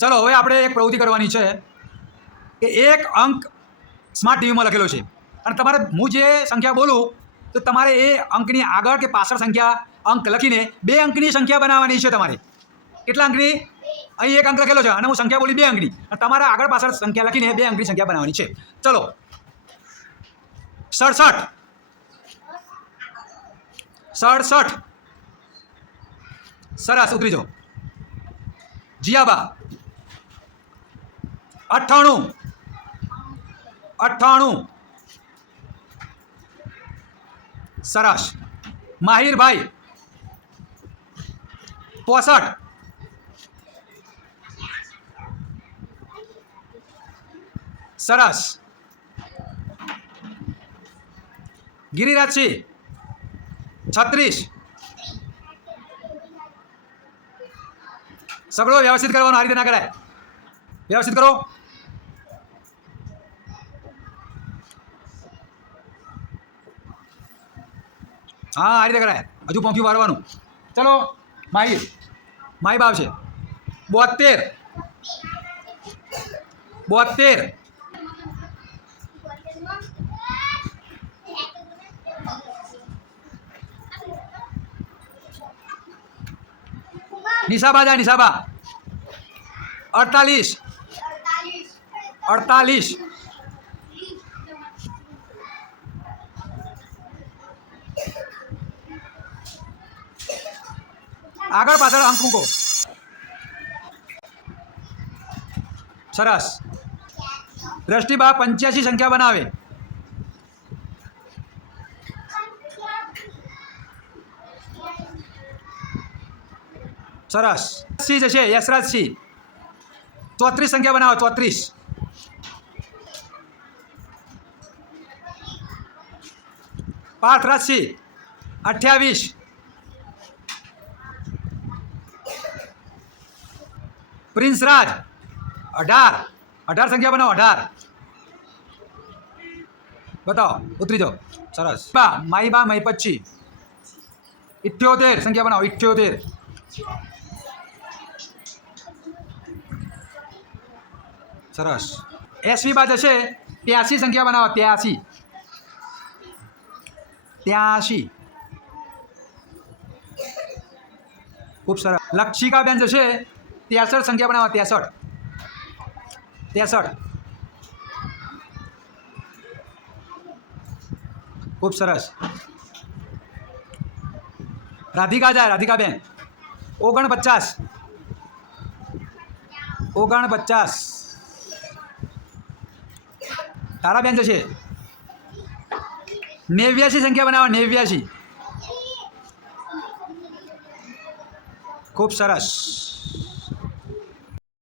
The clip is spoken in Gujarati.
ચલો, હવે આપણે એક પ્રવૃત્તિ કરવાની છે કે એક અંક સ્માર્ટ ટીવીમાં લખેલો છે. અને તમારે, હું જે સંખ્યા બોલું, તો તમારે એ અંકની આગળ કે પાછળ સંખ્યા અંક લખીને બે અંકની સંખ્યા બનાવવાની છે તમારે. કેટલા અંકની? અહીં એક અંક લખેલો છે અને હું સંખ્યા બોલી બે અંકની. અને તમારે આગળ પાછળ સંખ્યા લખીને બે અંકની સંખ્યા બનાવવાની છે. ચલો. સડસઠ. સડસઠ. સરસ, ઉતરી જાઓ. જીયાબા. અઠ્ઠાણું અઠ્ઠાણું સરસ. માહિરભાઈ. પોસઠ. સરસ. ગિરિરાજસિંહ. છત્રીસ. સગળો વ્યવસ્થિત કરવાનો, આ રીતે ના કરાય. વ્યવસ્થિત કરો. હા, આ રીતે કરાય. હજુ પંખ્યું મારવાનું ચલો માહી માહી બાવ છે બોતેર બોતેર નિશાબા જા, નિશાબા. અડતાલીસ. અડતાલીસ. આગળ પાછળ અંક મૂકો. સરસ. દ્રષ્ટિબા પંચ્યાસી સંખ્યા બનાવે. સરસ. સી જશે, યશરાજ સિંહ ચોત્રીસ સંખ્યા બનાવો, ચોત્રીસ. પાર્થરાજ સિંહ અઠ્યાવીસ. પ્રિન્સ રાજ, અઢાર અઢાર સંખ્યા બનાવો, અઢાર. બતાવો, ઉતરી જાઓ. સરસ. બા, માઈ બા, માઈ પચ્છી ઇઠ્યોતેર સંખ્યા બનાવો, ઇઠ્યોતેર. સરસ. એસવી બા જશે ત્યાસી સંખ્યા બનાવો, ત્યાસી. ત્યાસી. ખૂબ સરસ. લક્ષિકાબેન જશે ત્રેસઠ સંખ્યા બનાવો, ત્રેસઠ. ત્રેસઠ. ખૂબ સરસ. રાધિકા જાય રાધિકાબેન. ઓગણપચાસ. ઓગણપચાસ. તારાબેન જશે. નેવ્યાસી સંખ્યા બનાવો નેવ્યાસી ખૂબ સરસ.